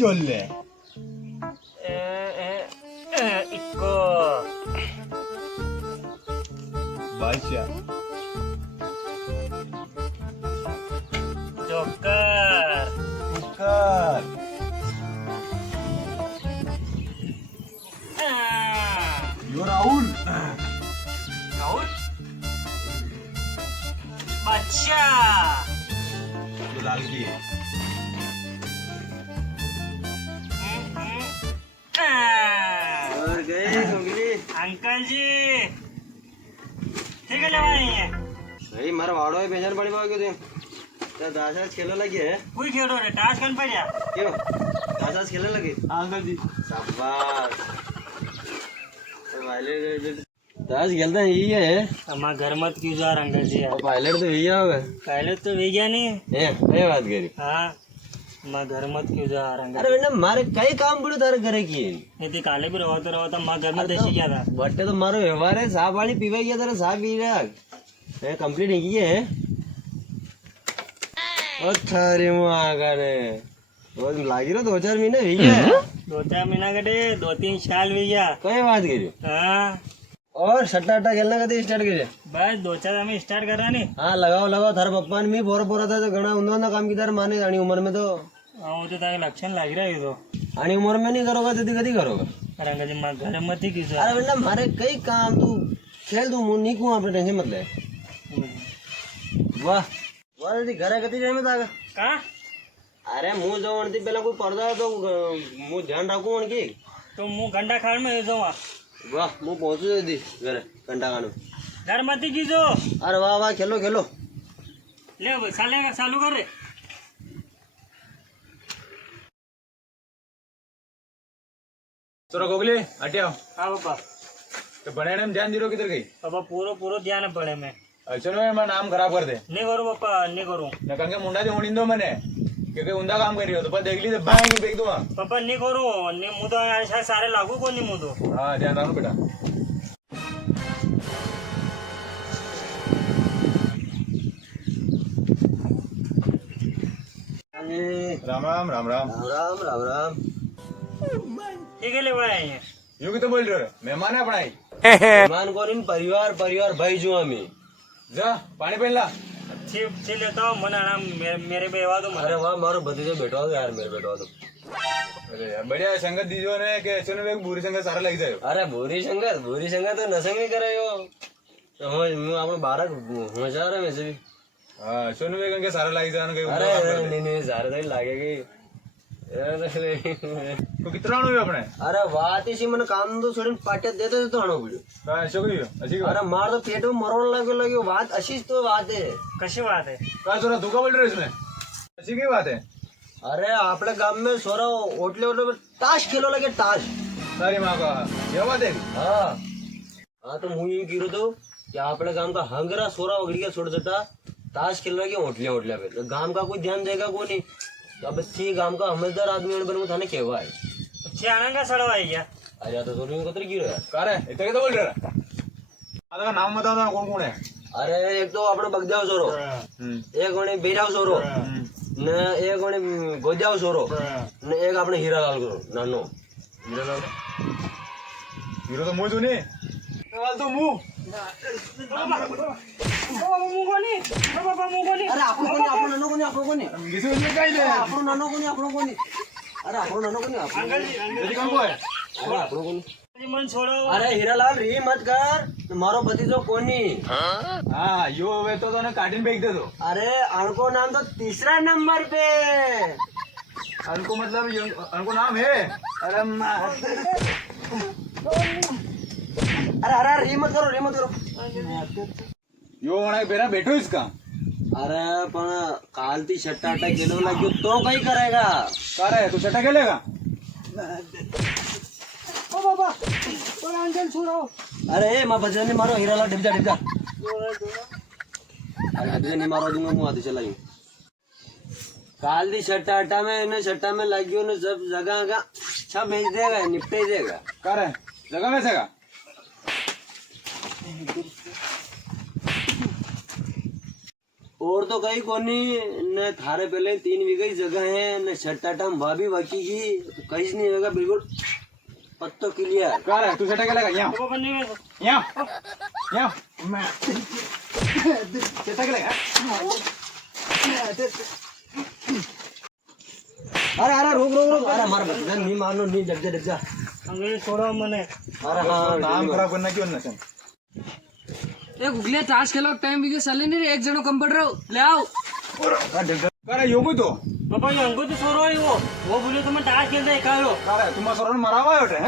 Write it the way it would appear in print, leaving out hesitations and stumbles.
Yolle. Iko. Baca. Joker. Bukan. Yo Raul. Raul. Baca. Yo Lalki. और गए googly uncle जी ठीक है भाई भाई मारा वाड़ो है बेजार बड़ी बात क्यों तो दासास खेलने लगी है कोई खेलो रे टास्क कन पड़ जा क्यों दासास खेलने लगी अंकल जी. शाबाश तो पायलट दास खेलता है यही है हमारा घर मत क्यों जा अंकल जी और पायलट तो यही होगा पहले तो भेजा नहीं ये बात करी हाँ माँ घर मत क्यों जा अंकल अरे बेटा मारे कई काम पड़े तारे करे की नहीं थी काले भी रहा था माँ घर में देसी क्या था बट्टे तो मारो व्यवहार है साफ वाली पीवा गया तारे साफ पी रहा है कंप्लीट नहीं की है ओ थारी माँ करे वो लागी रो 2-4 महीने हुई है 2-4 महीना कटे 2-3 साल भेजा कई बात करी हाँ और सट्टा अट्टा खेलना कभी स्टार्ट करे बस 2-4 हमें स्टार्ट कर रहा नहीं हाँ लगाओ थारे पप्पा ने भी बोरा था तो घना उन्होंने काम की तार माने आनी उम्र में तो हाँ वो तो ताकि लक्षण लग रहा है तो आनी उम्र में नहीं करोगा तो कभी करोगा अरे अंकल जी माँ घर मत ही क्यों जा अरे बेटा मारे कई काम तू खेल तू मुंह नहीं को आप टेंशन मत ले वाह वाह दी घरे कती जाए में तागा कहाँ अरे मुंह जो वणती पहला कोई पर्दा तो मुंह ध्यान रखो उनकी तो मुँह घंटा खाड़ में जो वहाँ वाह मुंह पहुंचो दी घरे घंटा खानो घर मत ही कीजो अरे वाह वाह खेलो खेलो ले साले चालू कर रे चलो गोगली हटियाओ. हाँ पापा तो बनाने में ध्यान दीरो किधर गई. पापा पूरो पूरो ध्यान पड़े मैं अच्छा ना मैं नाम खराब कर दे. नहीं करूँ पापा नहीं करूँ नकल के मुंडा से होनी दो मैंने क्योंकि उंदा काम कर रही हो तो पर देख ली तो बाएं फेंक दूंगा. पापा नहीं करूँ नहीं मुँह तो ऐसा सारे लागू को नहीं मुँह तो हाँ ध्यान रखो बेटा. राम राम राम राम. राम राम राम ठीक है ले भाई यूं की तो बोल रहे हो मेहमान है अपना ही. मेहमान को नहीं परिवार परिवार भाई जो हमें जा पानी पहन ला. अच्छी लेता हूँ मना नाम मेरे पे आवा दो अरे वाह मारो भतीजे बैठवा दो यार मेरे बैठवा दो अरे यार बढ़िया संगत दीजियो ने कि ऐसे में बुरी संगत सारा लग जाए. अरे भूरी संगत तो नशे में करे हो तो हम आपने 12 होशियार है वैसे भी हाँ सोनू बेगम के सारा लग जाने के. अरे नहीं सारे तो लागेगी तो कितना हुए अपने. अरे वात इसी मन काम तो छोड़ीने पाट्यात देते तो आणो पड्यो काय शोक दियो अशी अरे मार तो पेट में मरोड़ लगे बात अशीच तो बात है कशी बात है काय सोरा धोखा बोल रहे इसमें अशी की बात है. अरे आपल्या गाम में सोरा ओटले ताश खेलो लगे ताश सारी माँ का ये बात है. हाँ तो मुझे गिरो तो कि आपल्या गाम का हंगरा सोरा वगैरह का छोड़ देता ताश खेल लगे ओटल्या पे तो गाम का कोई ध्यान देगा को नहीं तो अब थी गाम का समझदार आदमी बन थाने केवा है अच्छी आनंद का सड़वा है क्या अरे आता तो सोनी कतर गिरो यार का रे इतना कितना बोल रहा. आता का नाम बताओ ना कौन कौन है. अरे एक तो अपने बगदाव सोरो एक होने बेराव सोरो ने एक होने गोजाव सोरो ने एक अपने हीरालाल करो नानो हीरालाल हीरो तो मुझ नहीं तो मुंह. अरे आपण नानो कोणी किसी उसमें काय दे. आपण नानो कोणी अरे आपण नानो कोणी अंकल जी तेरी कौन को है. अरे आपण कोणी मन छोड़ो अरे हीरालाल री मत कर मारो भतीजो कोणी हाँ यो वे तो ने काटिन फेंक दे दो. अरे अणको नाम तो तीसरा नंबर पे उनको मतलब उनको नाम है. अरे अरे री मत करो यो होना बेरा बैठो इसका. अरे पण काल ती शट्टा अट्टा केलो लाग्यो तो काही करेगा का रे तू छटा खेलेगा. ओ बाबा और अंकल छोड़ो अरे माँ बजने मारो हीरालाल डिब्जा अरे हद नहीं मारो दूंगा मुँह आते चला काल दी शट्टा में लगियो ने सब जगह का सब भेज देगा निपटे देगा का रे जगह वैसे का. और तो कहीं कोनी न थारे पहले 3 बीघा ही जगह है न छठा टाइम भाभी बाकी की कहीं नहीं होगा बिल्कुल पत्तो क्लियर काय रे, तू सेटा केला का या बाबा नाही या या मैं सेटा केला का अरे अरे रुक रुक रुक अरे मार बस नहीं मानो नहीं जग जा अंगे छोड़ो मने अरे हाँ नाम खराब करना क्यों नसन ए गुगले ताश खेलो टाइम भी चाले नहीं रे एक जणो कंप्यूटर ले आओ काय रे, योगू तो बाबा ये अंगो तो छोरो है वो बोले तो मैं टास्क खेलता है कारो काय रे, तुम्हा सर्वांना मरावा वाटे